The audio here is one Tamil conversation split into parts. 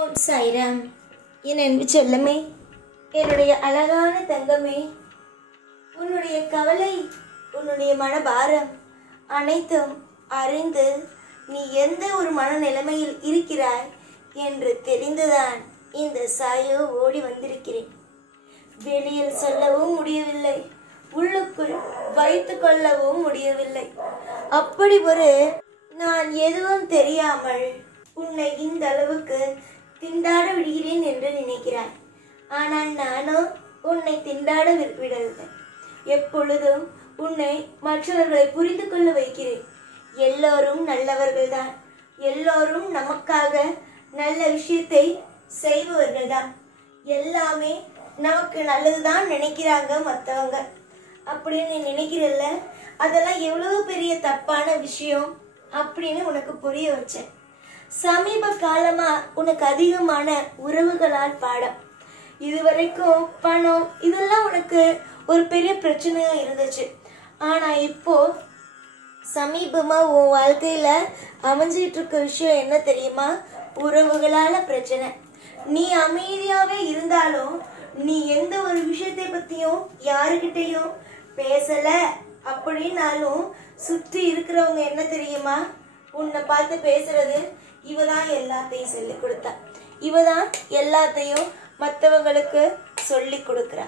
ஓம் சாய்ராம். என் அன்பு செல்லமே, என்னுடைய அழகான தங்கமே, உன்னுடைய கவலை, உன்னுடைய மனபாரம் அனைத்தும் அறிந்து நீ எந்த ஒரு மனநிலைமையில் இருக்கிறாய் என்று தெரிந்துதான் இந்த சாயோ ஓடி வந்திருக்கிறேன். வெளியில் சொல்லவும் முடியவில்லை, உள்ளுக்குள் வைத்து கொள்ளவும் முடியவில்லை. அப்படி ஒரு நான் எதுவும் தெரியாமல் உன்னை இந்த அளவுக்கு திண்டாட விடுகிறேன் என்று நினைக்கிறாய். ஆனால் நானோ உன்னை திண்டாட விடவில்லை. எப்பொழுதும் உன்னை மற்றவர்களை புரிந்து கொள்ள வைக்கிறேன். எல்லோரும் நல்லவர்கள்தான், எல்லோரும் நமக்காக நல்ல விஷயத்தை செய்பவர்கள்தான், எல்லாமே நமக்கு நல்லதுதான் நினைக்கிறாங்க மற்றவங்க அப்படின்னு நினைக்கிறல்ல. அதெல்லாம் எவ்வளவு பெரிய தப்பான விஷயம் அப்படின்னு உனக்கு புரிய வச்சேன். சமீப காலமா உனக்கு அதிகமான உறவுகளால் பாடம், இதுவரைக்கும் பணம் இதெல்லாம் உனக்கு ஒரு பெரிய பிரச்சனையா இருந்துச்சு. ஆனா இப்போ சமீபமா உன் வாழ்க்கையில அமைஞ்சிட்டு இருக்க விஷயம் என்ன தெரியுமா? உறவுகளால பிரச்சனை. நீ அமைதியாவே இருந்தாலும் நீ எந்த ஒரு விஷயத்தை பத்தியும் யாருகிட்டையும் பேசல அப்படின்னாலும் சுற்றி இருக்கிறவங்க என்ன தெரியுமா, உன்னை பார்த்து பேசுறது, இவதான் எல்லாத்தையும் சொல்லி கொடுத்தா, இவதான் எல்லாத்தையும் மற்றவங்களுக்கு சொல்லி கொடுக்குறா,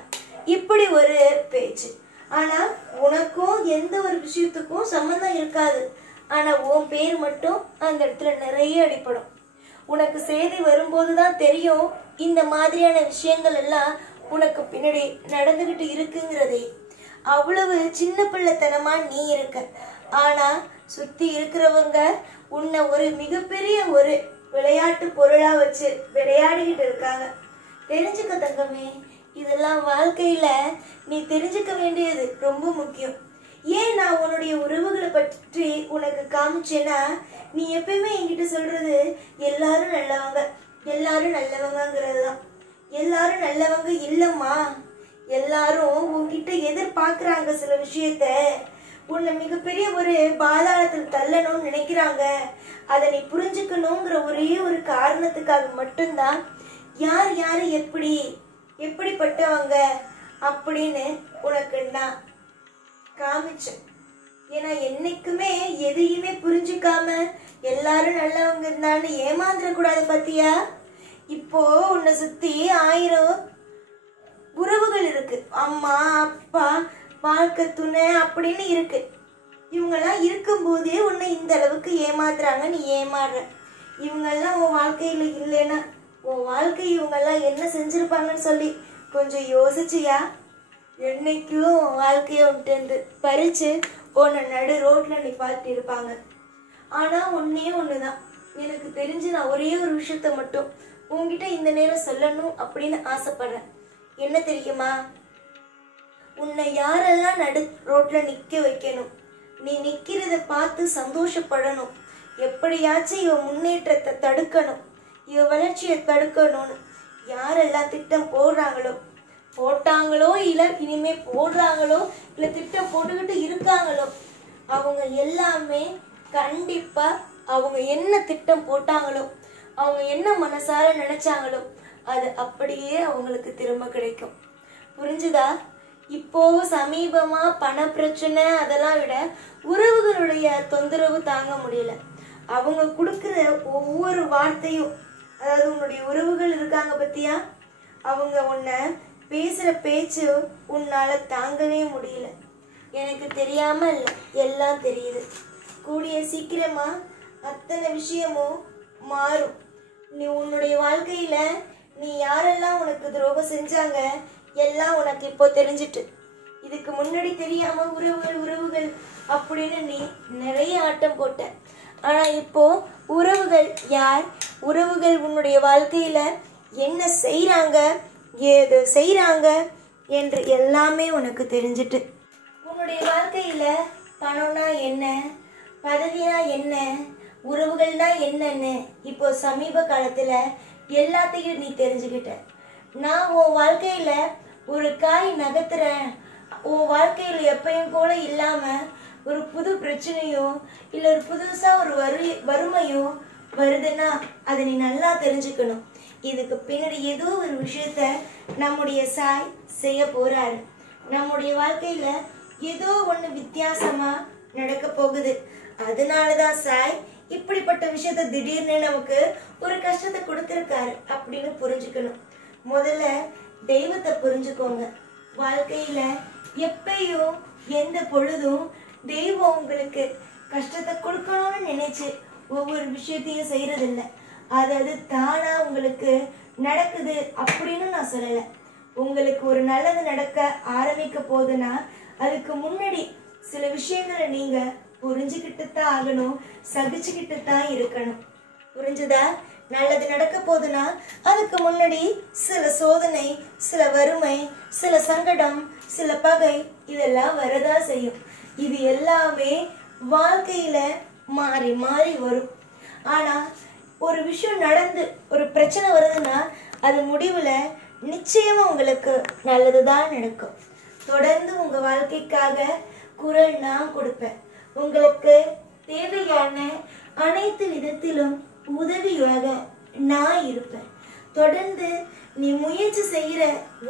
இப்படி ஒரு பேச்சு. ஆனா உனக்கும் எந்த ஒரு விஷயத்துக்கும் சம்மந்தம் இருக்காது. ஆனா உன் பேர் மட்டும் அந்த இடத்துல நிறைய அடிப்படும். உனக்கு செய்தி வரும்போதுதான் தெரியும் இந்த மாதிரியான விஷயங்கள் எல்லாம் உனக்கு பின்னாடி நடந்துகிட்டு இருக்குங்கிறதே. அவ்வளவு சின்ன பிள்ளைத்தனமா நீ இருக்க. ஆனா சுத்தி இருக்கிறவங்க உன்னை ஒரு மிகப்பெரிய ஒரு விளையாட்டு பொருளா வச்சு விளையாடிக்கிட்டு இருக்காங்க. தெரிஞ்சுக்க தங்கமே, இதெல்லாம் வாழ்க்கையில நீ தெரிஞ்சுக்க வேண்டியது ரொம்ப முக்கியம். ஏன் நான் உன்னுடைய உறவுகளை பற்றி உனக்கு காமிச்சேன்னா, நீ எப்பயுமே என்கிட்ட சொல்றது எல்லாரும் நல்லவங்க, எல்லாரும் நல்லவங்கிறது தான். எல்லாரும் நல்லவங்க இல்லம்மா, எல்லாரும் உன்கிட்ட எதிர்பார்க்கறாங்க சில விஷயத்த, உன்னை மிகப்பெரிய ஒரு பாதாளத்தில் தள்ளணும்னு நினைக்கிறாங்க. அதை நீ புரிஞ்சுக்கணுங்கிற ஒரே ஒரு காரணத்துக்காக மட்டும்தான் யார் யாரு எப்படிப்பட்டவங்க அப்படின்னு உனக்கு நான் காமிச்சேன். ஏன்னா என்னைக்குமே எதையுமே புரிஞ்சுக்காம எல்லாரும் நல்லவங்க இருந்தான்னு ஏமாந்துடக்கூடாது. பத்தியா, இப்போ உன்னை சுத்தி 1000 உறவுகள் இருக்கு, அம்மா அப்பா வாழ்க்கை துணை அப்படின்னு இருக்கு. இவங்கெல்லாம் இருக்கும் போதே உன்னை இந்த அளவுக்கு ஏமாத்துறாங்க, நீ ஏமாறுற. இவங்கெல்லாம் உன் வாழ்க்கையில இல்லைன்னா உன் வாழ்க்கை இவங்கெல்லாம் என்ன செஞ்சிருப்பாங்கன்னு சொல்லி கொஞ்சம் யோசிச்சியா? என்னைக்கும் உன் வாழ்க்கைய உன்ட்டு பறிச்சு உன்னை நடு ரோட்ல நீ பார்த்து இருப்பாங்க. ஆனா ஒன்னே ஒண்ணுதான் எனக்கு தெரிஞ்சு, நான் ஒரே ஒரு விஷயத்த மட்டும் உன்கிட்ட இந்த நேரம் சொல்லணும் அப்படின்னு ஆசைப்படுறேன். என்ன தெரியுமா? உன்னை யாரெல்லாம் நடு ரோட்ல நிக்க வைக்கணும், நீ நிக்கிறத பார்த்து சந்தோஷப்படணும், எப்படியாச்சும் இவ முன்னேற்றத்தை தடுக்கணும், இவ வளர்ச்சியை தடுக்கணும்னு யாரெல்லாம் திட்டம் போட்டாங்களோ இல்ல இனிமே போடுறாங்களோ இல்ல திட்டம் போட்டுக்கிட்டு இருக்காங்களோ, அவங்க எல்லாமே கண்டிப்பா அவங்க என்ன திட்டம் போட்டாங்களோ, அவங்க என்ன மனசார நினைச்சாங்களோ அது அப்படியே அவங்களுக்கு திரும்ப கிடைக்கும். புரிஞ்சுதா? இப்போ சமீபமா பண பிரச்சனை அதெல்லாம் விட உறவுகளுடைய தொந்தரவு தாங்க முடியல. அவங்க கொடுக்குற ஒவ்வொரு வார்த்தையும், அதாவது உன்னுடைய உறவுகள் இருக்காங்க பத்தியா, அவங்க உன்னை பேசுற பேச்சு உன்னால தாங்கவே முடியல. எனக்கு தெரியாம இல்ல, எல்லாம் தெரியுது. கூடிய சீக்கிரமா அத்தனை விஷயமும் மாறும். நீ உன்னுடைய வாழ்க்கையில நீ யாரெல்லாம் உனக்கு துரோகம் செஞ்சாங்க எல்லாம் உனக்கு இப்போ தெரிஞ்சிட்டு. இதுக்கு முன்னாடி தெரியாம உறவுகள் அப்படின்னு நீ நிறைய ஆட்டம் போட்ட. ஆனா இப்போ உறவுகள் யார், உறவுகள் உன்னுடைய வாழ்க்கையில என்ன செய்யறாங்க, ஏது செய்யறாங்க என்று எல்லாமே உனக்கு தெரிஞ்சிட்டு. உன்னுடைய வாழ்க்கையில பணம்னா என்ன, பதவினா என்ன, உறவுகள்னா என்னன்னு இப்போ சமீப காலத்துல எல்லாத்தையும் நீ தெரிஞ்சுக்கிட்ட. நான் உன் வாழ்க்கையில ஒரு காய் நகர்த்துறேன், உன் வாழ்க்கையில எப்பயும் போல இல்லாம ஒரு புது பிரச்சனையோ இல்ல ஒரு புதுசா ஒரு வறுமையோ வருதுன்னா அதை நீ நல்லா தெரிஞ்சுக்கணும். இதுக்கு பின்னாடி ஏதோ ஒரு விஷயத்த நம்முடைய சாய் செய்ய போறாரு. நம்முடைய வாழ்க்கையில ஏதோ ஒண்ணு வித்தியாசமா நடக்க போகுது. அதனாலதான் சாய் இப்படிப்பட்ட விஷயத்த திடீர்னு நமக்கு ஒரு கஷ்டத்தை கொடுத்திருக்காரு அப்படின்னு புரிஞ்சுக்கணும். முதல்ல தெய்வத்தை புரிஞ்சுக்கோங்க. வாழ்க்கையில எப்பயும் எந்த பொழுதும் தெய்வம் உங்களுக்கு கஷ்டத்தை கொடுக்கணும்னு நினைச்சு ஒவ்வொரு விஷயத்தையும் செய்யறதில்ல. அது தானா உங்களுக்கு நடக்குது அப்படின்னு நான் சொல்லல. உங்களுக்கு ஒரு நல்லது நடக்க ஆரம்பிக்க போகுதுன்னா அதுக்கு முன்னாடி சில விஷயங்களை நீங்க புரிஞ்சுக்கிட்டு தான் ஆகணும், சகிச்சுக்கிட்டு தான் இருக்கணும். புரிஞ்சுதா? நல்லது நடக்க போகுதுன்னா அதுக்கு முன்னாடி சில சோதனை, சில வறுமை, சில சங்கடம், சில பகை இதெல்லாம் வரதா செய்யும். இது எல்லாமே வாழ்க்கையில மாறி மாறி வரும். ஆனா ஒரு விஷயம் நடந்து ஒரு பிரச்சனை வருதுன்னா அது முடிவுல நிச்சயமா உங்களுக்கு நல்லதுதான் நடக்கும். தொடர்ந்து உங்க வாழ்க்கைக்காக குரல் நான் கொடுப்பேன். உங்களுக்கு தேவையான அனைத்து விதத்திலும் உதவியாக நான் இருப்பேன். தொடர்ந்து நீ முயற்சி செய்கிற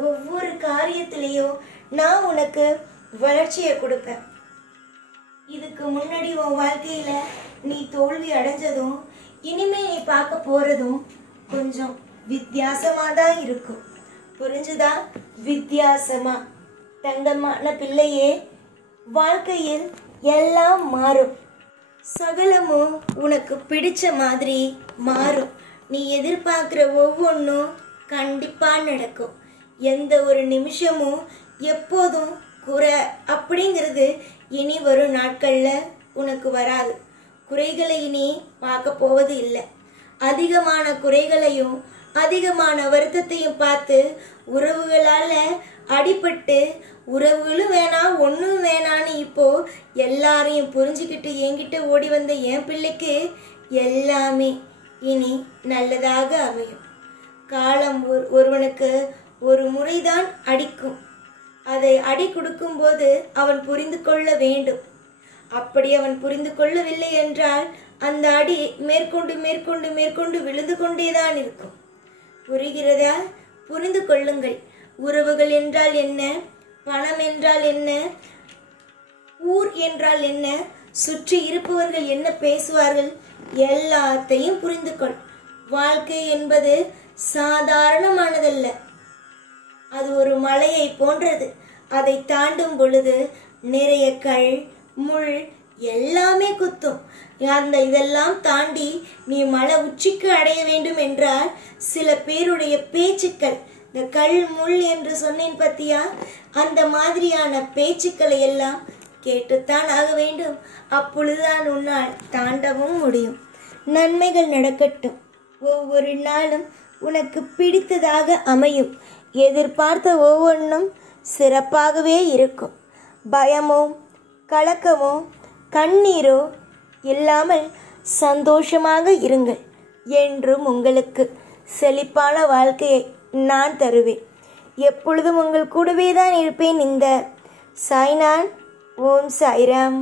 ஒவ்வொரு காரியத்திலையும் நான் உனக்கு வளர்ச்சியை கொடுப்பேன். இதுக்கு முன்னாடி உன் வாழ்க்கையில நீ தோல்வி அடைஞ்சதும் இனிமே நீ பார்க்க போறதும் கொஞ்சம் வித்தியாசமா தான் இருக்கும். புரிஞ்சுதா? வித்தியாசமா. தங்கமான பிள்ளையே, வாழ்க்கையில் எல்லாம் மாறும். சகலமும் உனக்கு பிடிச்ச மாதிரி மாறும். நீ எதிர்பார்க்கிற ஒவ்வொன்றும் கண்டிப்பா நடக்கும். எந்த ஒரு நிமிஷமும் எப்போதும் குறை அப்படிங்கிறது இனி வரும் நாட்கள்ல உனக்கு வராது. குறைகளை இனி பார்க்க போவது இல்லை. அதிகமான குறைகளையும் அதிகமான வருத்தத்தையும் பார்த்து உறவுகளால அடிபட்டு உறவுகளும் வேணாம் ஒன்றும் வேணான்னு இப்போ எல்லாரையும் புரிஞ்சுக்கிட்டு என்கிட்ட ஓடி வந்த என் பிள்ளைக்கு எல்லாமே இனி நல்லதாக அமையும். காலம் ஒருவனுக்கு ஒரு முறைதான் அடிக்கும். அதை அடி கொடுக்கும் போது அவன் புரிந்து கொள்ள வேண்டும். அப்படி அவன் புரிந்து கொள்ளவில்லை என்றால் அந்த அடி மேற்கொண்டு மேற்கொண்டு மேற்கொண்டு விழுந்து கொண்டேதான் இருக்கும். புரிகிறதா? புரிந்து கொள்ளுங்கள். உறவுகள் என்றால் என்ன, பணம் என்றால் என்ன, ஊர் என்றால் என்ன, சுற்றி இருப்பவர்கள் என்ன பேசுவார்கள், எல்லாத்தையும் புரிந்து கொள். வாழ்க்கை என்பது சாதாரணமானதல்ல. அது ஒரு மலையை போன்றது. அதை தாண்டும் பொழுது நிறைய கல், முள் எல்லாமே குத்தும். இதெல்லாம் தாண்டி நீ மலை உச்சிக்கு அடைய வேண்டும் என்றால் சில பேருடைய பேச்சுக்கள், இந்த கல் முள் என்று சொன்னேன் பத்தியா, அந்த மாதிரியான பேச்சுக்களை எல்லாம் கேட்டுத்தான் ஆக வேண்டும். அப்பொழுதுதான் உன்னால் தாண்டவும் முடியும். நன்மைகள் நடக்கட்டும். ஒவ்வொரு நாளும் உனக்கு பிடித்ததாக அமையும். எதிர்பார்த்த ஒவ்வொன்றும் சிறப்பாகவே இருக்கும். பயமோ கலக்கமோ கண்ணீரோ இல்லாமல் சந்தோஷமாக இருங்கள். என்றும் உங்களுக்கு செழிப்பான வாழ்க்கையை நான் தருவேன். எப்பொழுதும் உங்கள் கூடவே தான் இருப்பேன். இந்த சாய்நான். ஓம் சாய்ராம்.